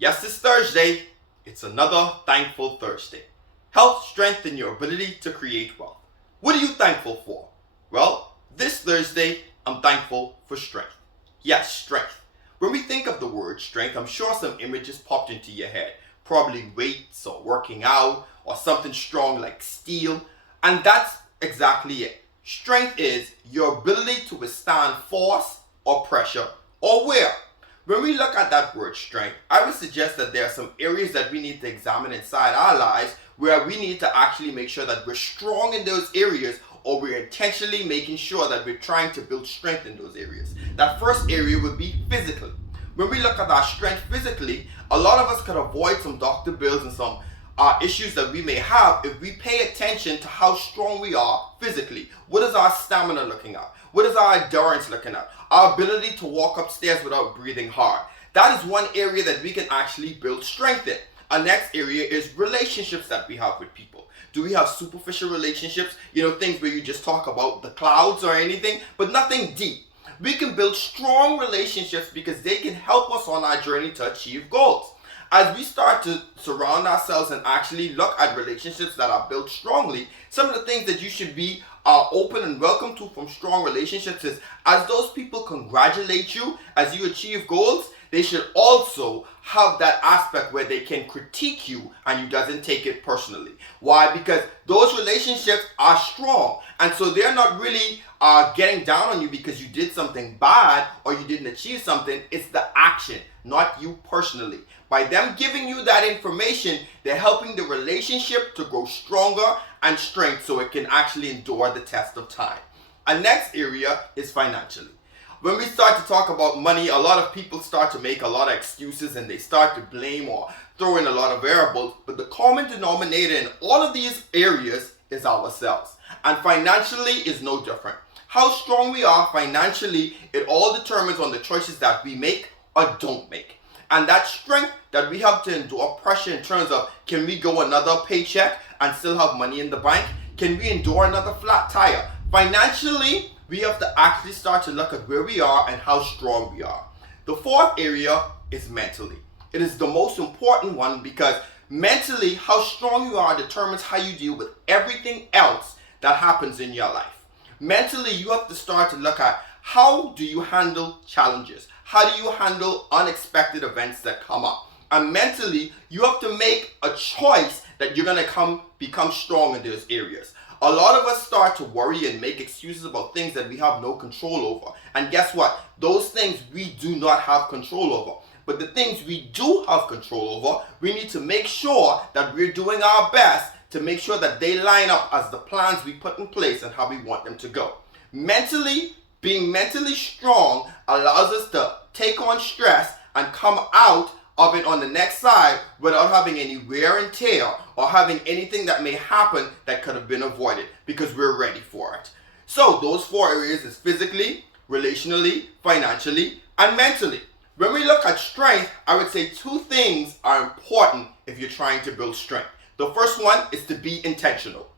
Yes, it's Thursday. It's another thankful Thursday. Health, strength, and your ability to create wealth. What are you thankful for? Well, this Thursday, I'm thankful for strength. Yes, strength. When we think of the word strength, I'm sure some images popped into your head. Probably weights or working out or something strong like steel. And that's exactly it. Strength is your ability to withstand force or pressure or wear. When we look at that word strength, I would suggest that there are some areas that we need to examine inside our lives where we need to actually make sure that we're strong in those areas, or we're intentionally making sure that we're trying to build strength in those areas. That first area would be physically. When we look at our strength physically, a lot of us could avoid some doctor bills and some issues that we may have if we pay attention to how strong we are physically. What is our stamina looking at? What is our endurance looking at? Our ability to walk upstairs without breathing hard. That is one area that we can actually build strength in. Our next area is relationships that we have with people. Do we have superficial relationships? Things where you just talk about the clouds or anything, but nothing deep. We can build strong relationships because they can help us on our journey to achieve goals. As we start to surround ourselves and actually look at relationships that are built strongly, some of the things that you should be open and welcome to from strong relationships is, as those people congratulate you as you achieve goals, they should also have that aspect where they can critique you and you doesn't take it personally. Why? Because those relationships are strong, and so they're not really getting down on you because you did something bad or you didn't achieve something. It's the action, not you personally. By them giving you that information, they're helping the relationship to grow stronger and strength so it can actually endure the test of time. Our next area is financially. When we start to talk about money, a lot of people start to make a lot of excuses and they start to blame or throw in a lot of variables. But the common denominator in all of these areas is ourselves. And financially is no different. How strong we are financially, it all determines on the choices that we make or don't make. And that strength that we have to endure pressure in terms of, can we go another paycheck and still have money in the bank? Can we endure another flat tire? Financially, we have to actually start to look at where we are and how strong we are. The fourth area is mentally. It is the most important one because mentally, how strong you are determines how you deal with everything else that happens in your life. Mentally, you have to start to look at, how do you handle challenges? How do you handle unexpected events that come up? And mentally, you have to make a choice that you're going to become strong in those areas. A lot of us start to worry and make excuses about things that we have no control over. And guess what? Those things we do not have control over. But the things we do have control over, we need to make sure that we're doing our best to make sure that they line up as the plans we put in place and how we want them to go. Mentally, being mentally strong allows us to take on stress and come out of it on the next side without having any wear and tear or having anything that may happen that could have been avoided because we're ready for it. So those four areas is physically, relationally, financially, and mentally. When we look at strength, I would say two things are important if you're trying to build strength. The first one is to be intentional.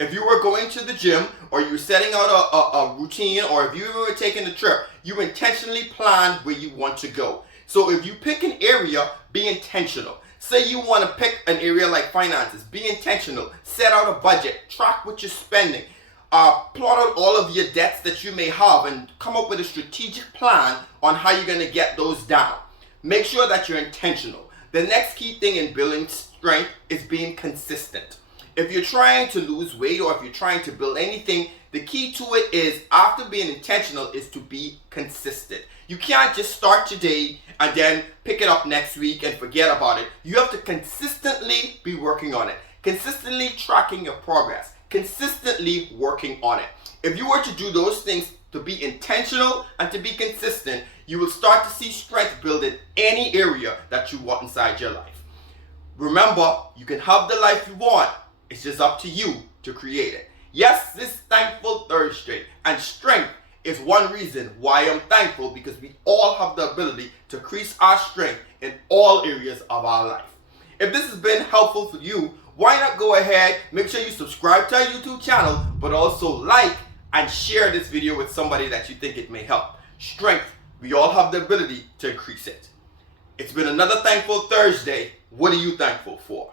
If you were going to the gym or you were setting out a routine, or if you were taking a trip, you intentionally planned where you want to go. So if you pick an area, be intentional. Say you want to pick an area like finances, be intentional. Set out a budget, track what you're spending, plot out all of your debts that you may have and come up with a strategic plan on how you're going to get those down. Make sure that you're intentional. The next key thing in building strength is being consistent. If you're trying to lose weight or if you're trying to build anything, the key to it is, after being intentional, is to be consistent. You can't just start today and then pick it up next week and forget about it. You have to consistently be working on it, consistently tracking your progress, consistently working on it. If you were to do those things, to be intentional and to be consistent, you will start to see strength build in any area that you want inside your life. Remember, you can have the life you want. It's just up to you to create it. Yes, this Thankful Thursday, and strength is one reason why I'm thankful, because we all have the ability to increase our strength in all areas of our life. If this has been helpful for you, why not go ahead, make sure you subscribe to our YouTube channel, but also like and share this video with somebody that you think it may help. Strength, we all have the ability to increase it. It's been another Thankful Thursday. What are you thankful for?